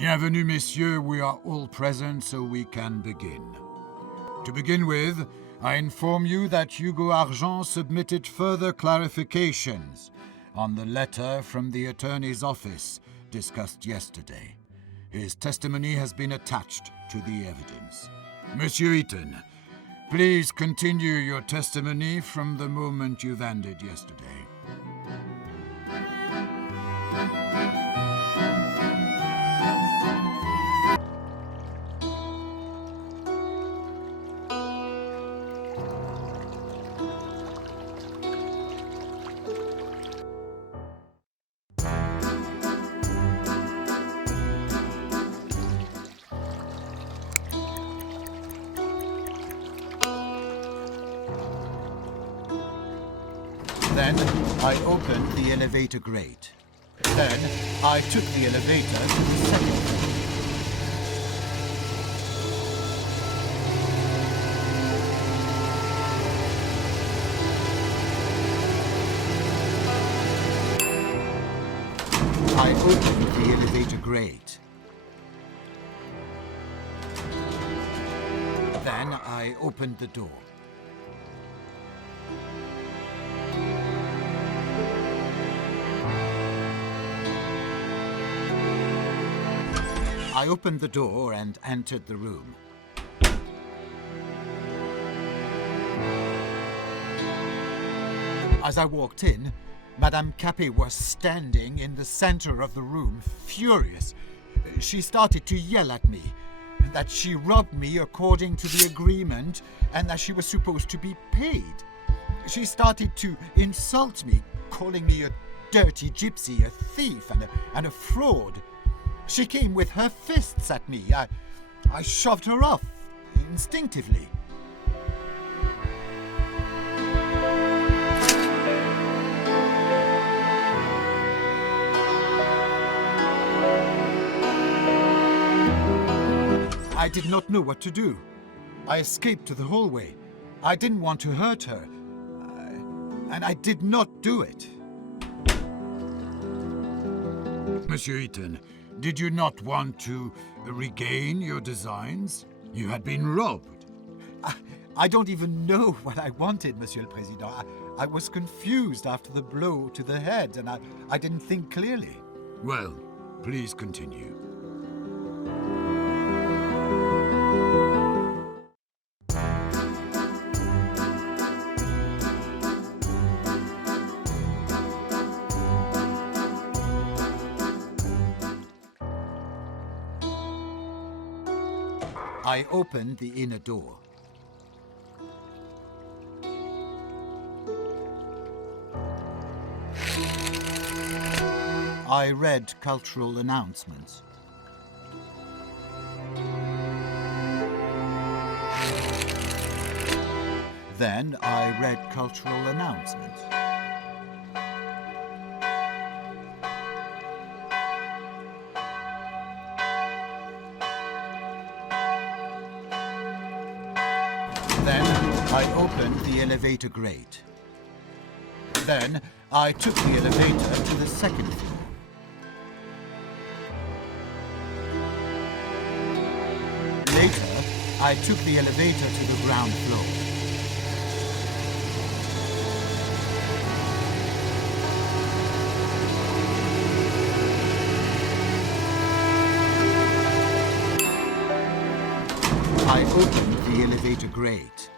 Bienvenue, messieurs. We are all present, so we can begin. To begin with, I inform you that Hugo Argent submitted further clarifications on the letter from the attorney's office discussed yesterday. His testimony has been attached to the evidence. Monsieur Eaton, please continue your testimony from the moment you've ended yesterday. Then I opened the elevator grate. Then I took the elevator to the second floor. I opened the elevator grate. Then I opened the door. I opened the door and entered the room. As I walked in, Madame Capet was standing in the center of the room, furious. She started to yell at me that she robbed me according to the agreement and that she was supposed to be paid. She started to insult me, calling me a dirty gypsy, a thief, and a fraud. She came with her fists at me. I shoved her off, instinctively. I did not know what to do. I escaped to the hallway. I didn't want to hurt her, and I did not do it. Monsieur Eaton, did you not want to regain your designs? You had been robbed. I don't even know what I wanted, Monsieur le Président. I was confused after the blow to the head, and I didn't think clearly. Well, please continue. I opened the inner door. I read cultural announcements. Then I read cultural announcements. Then I opened the elevator grate. Then I took the elevator to the second floor. Later, I took the elevator to the ground floor. I opened the elevator grate.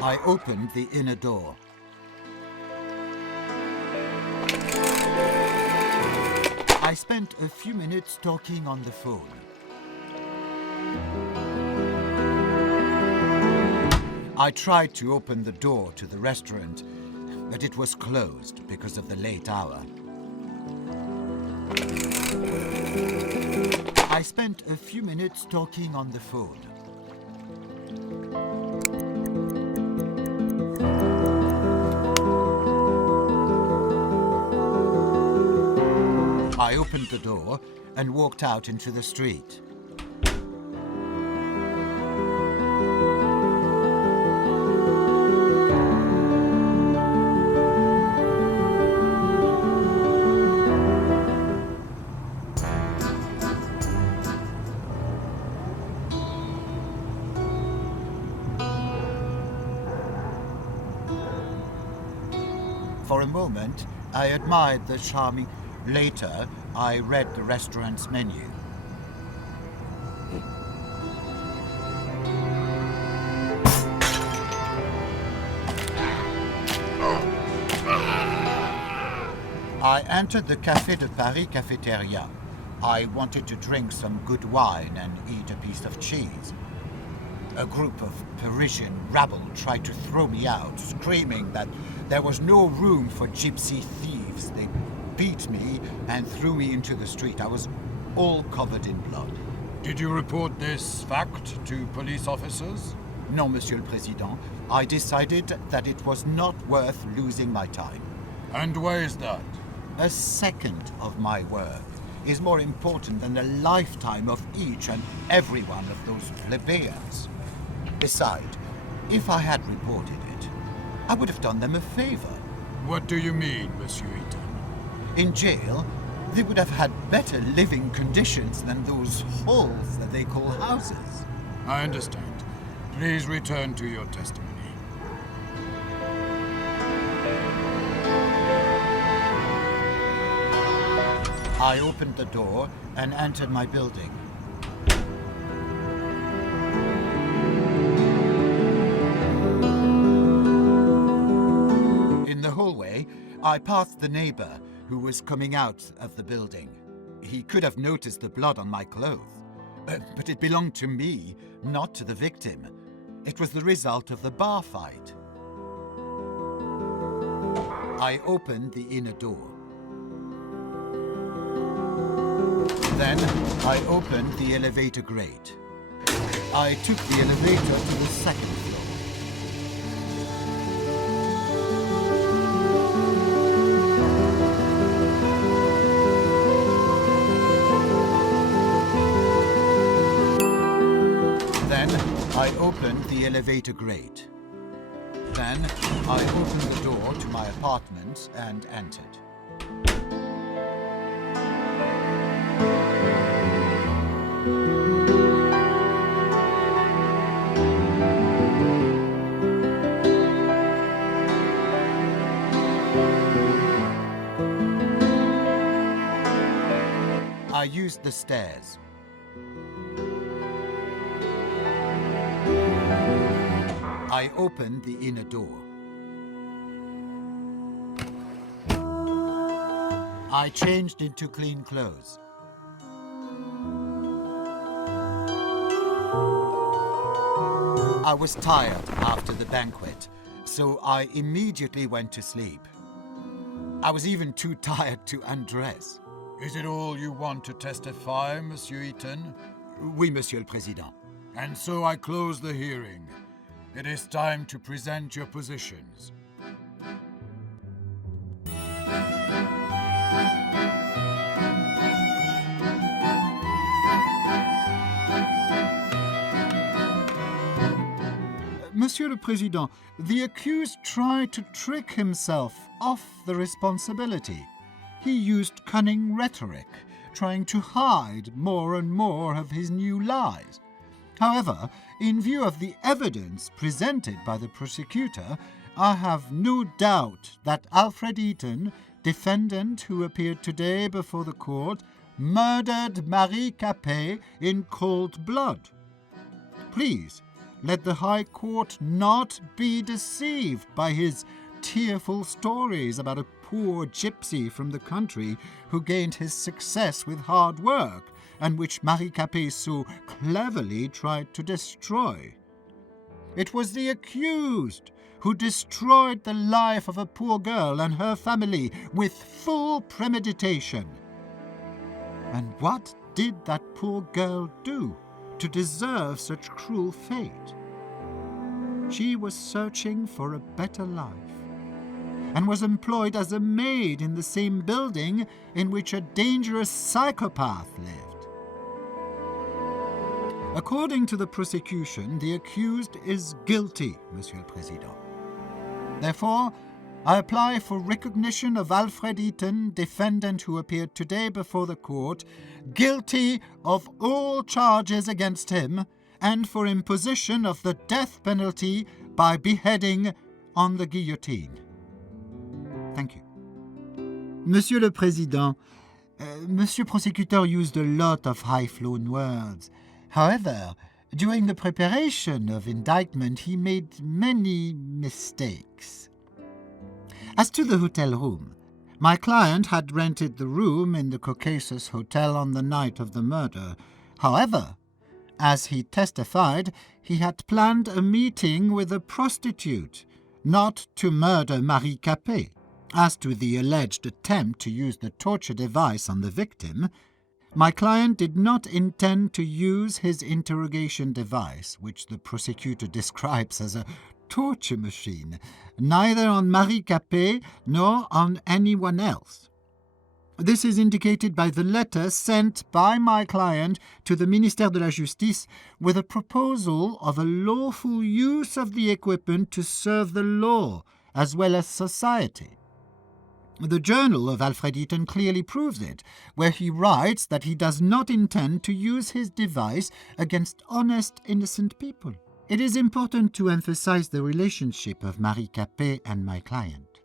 I opened the inner door. I spent a few minutes talking on the phone. I tried to open the door to the restaurant, but it was closed because of the late hour. I spent a few minutes talking on the phone. I opened the door and walked out into the street. For a moment, I admired the charming... Later, I read the restaurant's menu. I entered the Café de Paris cafeteria. I wanted to drink some good wine and eat a piece of cheese. A group of Parisian rabble tried to throw me out, screaming that there was no room for gypsy thieves. They beat me and threw me into the street. I was all covered in blood. Did you report this fact to police officers? No, Monsieur le Président. I decided that it was not worth losing my time. And why is that? A second of my work is more important than a lifetime of each and every one of those plebeians. Besides, if I had reported it, I would have done them a favor. What do you mean, Monsieur Eaton? In jail, they would have had better living conditions than those holes that they call houses. I understand. Please return to your testimony. I opened the door and entered my building. In the hallway, I passed the neighbor who was coming out of the building. He could have noticed the blood on my clothes, but it belonged to me, not to the victim. It was the result of the bar fight. I opened the inner door. Then I opened the elevator grate. I took the elevator to the second floor. Then I opened the elevator grate. Then I opened the door to my apartment and entered. I used the stairs. I opened the inner door. I changed into clean clothes. I was tired after the banquet, so I immediately went to sleep. I was even too tired to undress. Is it all you want to testify, Monsieur Eaton? Oui, Monsieur le Président. And so I close the hearing. It is time to present your positions. Monsieur le Président, the accused tried to trick himself off the responsibility. He used cunning rhetoric, trying to hide more and more of his new lies. However, in view of the evidence presented by the prosecutor, I have no doubt that Alfred Eaton, defendant who appeared today before the court, murdered Marie Capet in cold blood. Please, let the High Court not be deceived by his tearful stories about a poor gypsy from the country who gained his success with hard work and which Marie Capet so cleverly tried to destroy. It was the accused who destroyed the life of a poor girl and her family with full premeditation. And what did that poor girl do to deserve such cruel fate? She was searching for a better life and was employed as a maid in the same building in which a dangerous psychopath lived. According to the prosecution, the accused is guilty, Monsieur le Président. Therefore, I apply for recognition of Alfred Eaton, defendant who appeared today before the court, guilty of all charges against him, and for imposition of the death penalty by beheading on the guillotine. Thank you. Monsieur le Président, Monsieur Prosecutor used a lot of high-flown words. However, during the preparation of indictment, he made many mistakes. As to the hotel room, my client had rented the room in the Caucasus Hotel on the night of the murder. However, as he testified, he had planned a meeting with a prostitute, not to murder Marie Capet. As to the alleged attempt to use the torture device on the victim, my client did not intend to use his interrogation device, which the prosecutor describes as a torture machine, neither on Marie Capet nor on anyone else. This is indicated by the letter sent by my client to the Ministère de la Justice with a proposal of a lawful use of the equipment to serve the law as well as society. The journal of Alfred Eaton clearly proves it, where he writes that he does not intend to use his device against honest, innocent people. It is important to emphasize the relationship of Marie Capet and my client.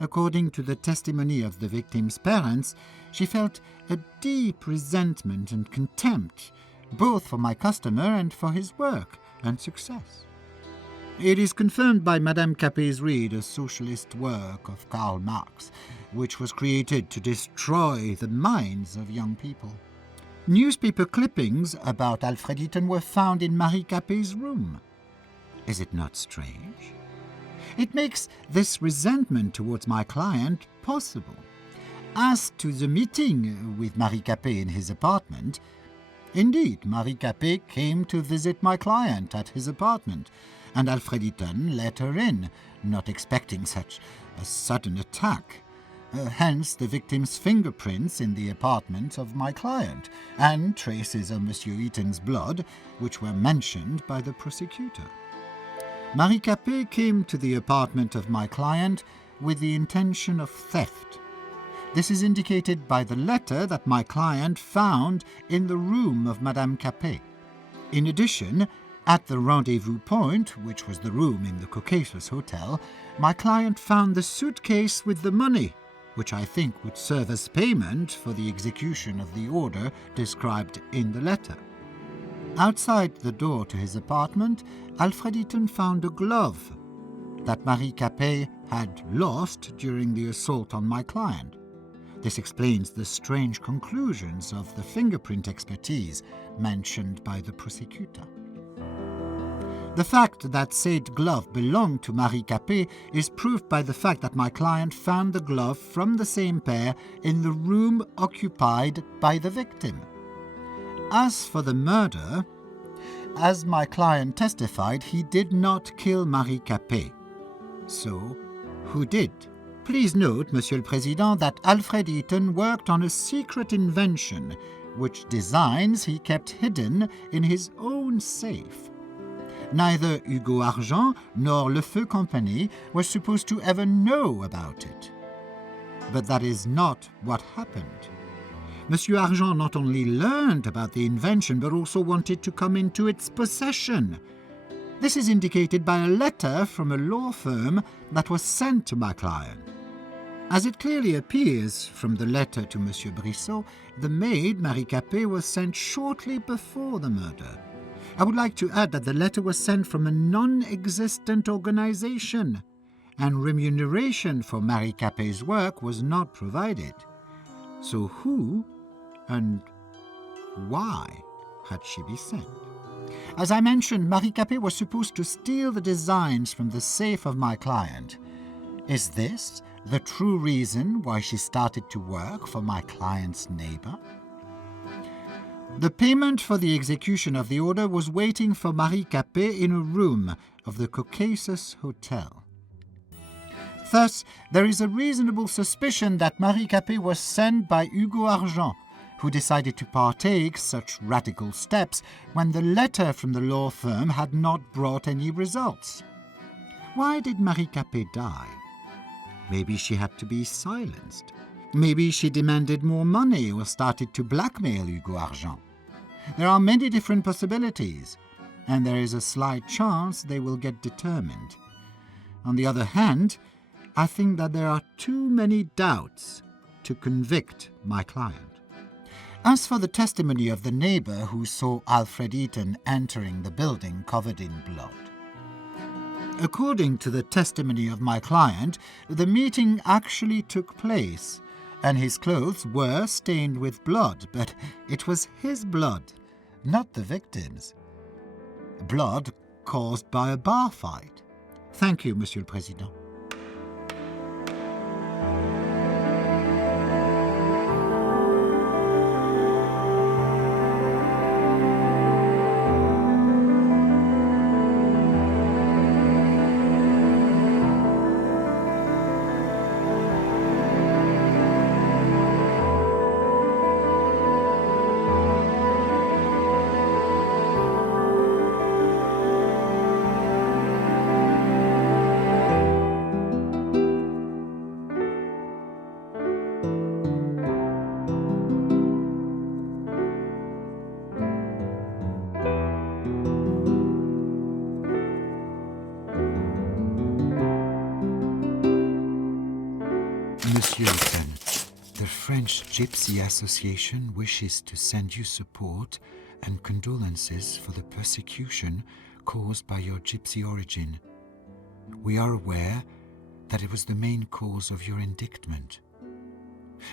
According to the testimony of the victim's parents, she felt a deep resentment and contempt, both for my customer and for his work and success. It is confirmed by Madame Capet's read, a socialist work of Karl Marx, which was created to destroy the minds of young people. Newspaper clippings about Alfred Eaton were found in Marie Capet's room. Is it not strange? It makes this resentment towards my client possible. As to the meeting with Marie Capet in his apartment, indeed, Marie Capet came to visit my client at his apartment, and Alfred Eaton let her in, not expecting such a sudden attack. Hence the victim's fingerprints in the apartment of my client, and traces of Monsieur Eaton's blood, which were mentioned by the prosecutor. Marie Capet came to the apartment of my client with the intention of theft. This is indicated by the letter that my client found in the room of Madame Capet. In addition, at the rendezvous point, which was the room in the Caucasus Hotel, my client found the suitcase with the money, which I think would serve as payment for the execution of the order described in the letter. Outside the door to his apartment, Alfred Eaton found a glove that Marie Capet had lost during the assault on my client. This explains the strange conclusions of the fingerprint expertise mentioned by the prosecutor. The fact that said glove belonged to Marie Capet is proved by the fact that my client found the glove from the same pair in the room occupied by the victim. As for the murder, as my client testified, he did not kill Marie Capet. So, who did? Please note, Monsieur le Président, that Alfred Eaton worked on a secret invention, which designs he kept hidden in his own safe. Neither Hugo Argent nor Le Feu Company were supposed to ever know about it. But that is not what happened. Monsieur Argent not only learned about the invention, but also wanted to come into its possession. This is indicated by a letter from a law firm that was sent to my client. As it clearly appears from the letter to Monsieur Brissot, the maid, Marie Capet, was sent shortly before the murder. I would like to add that the letter was sent from a non-existent organization, and remuneration for Marie Capet's work was not provided. So who and why had she been sent? As I mentioned, Marie Capet was supposed to steal the designs from the safe of my client. Is this the true reason why she started to work for my client's neighbor? The payment for the execution of the order was waiting for Marie Capet in a room of the Caucasus Hotel. Thus, there is a reasonable suspicion that Marie Capet was sent by Hugo Argent, who decided to partake such radical steps when the letter from the law firm had not brought any results. Why did Marie Capet die? Maybe she had to be silenced. Maybe she demanded more money or started to blackmail Hugo Argent. There are many different possibilities, and there is a slight chance they will get determined. On the other hand, I think that there are too many doubts to convict my client. As for the testimony of the neighbor who saw Alfred Eaton entering the building covered in blood, according to the testimony of my client, the meeting actually took place, and his clothes were stained with blood, but it was his blood, not the victim's. Blood caused by a bar fight. Thank you, Monsieur le Président. Monsieur Eaton, the French Gypsy Association wishes to send you support and condolences for the persecution caused by your gypsy origin. We are aware that it was the main cause of your indictment.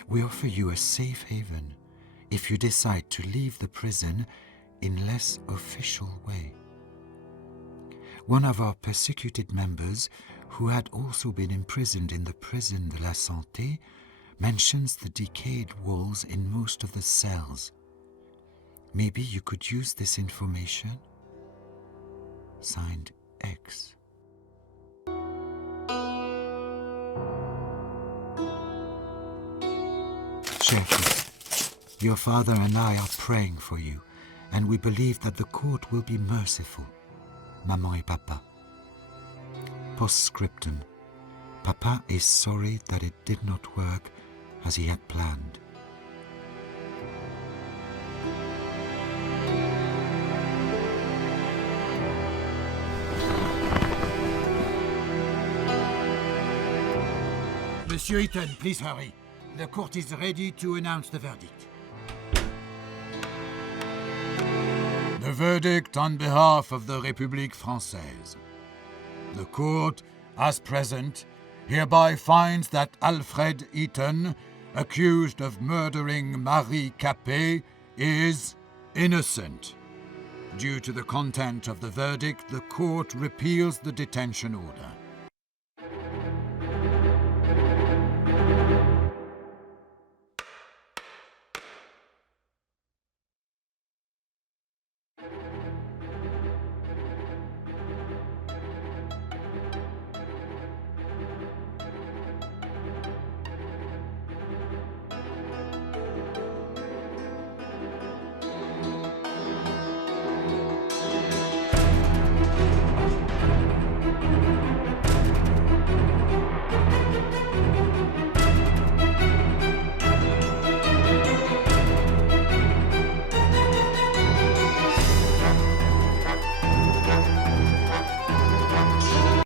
We offer you a safe haven if you decide to leave the prison in less official way. One of our persecuted members, who had also been imprisoned in the prison de la Santé, mentions the decayed walls in most of the cells. Maybe you could use this information? Signed, X. Cherki, your father and I are praying for you, and we believe that the court will be merciful. Maman et Papa. Postscriptum. Papa is sorry that it did not work as he had planned. Monsieur Eaton, please hurry. The court is ready to announce the verdict. The verdict on behalf of the République Française. The court, as present, hereby finds that Alfred Eaton, accused of murdering Marie Capet, is innocent. Due to the content of the verdict, the court repeals the detention order.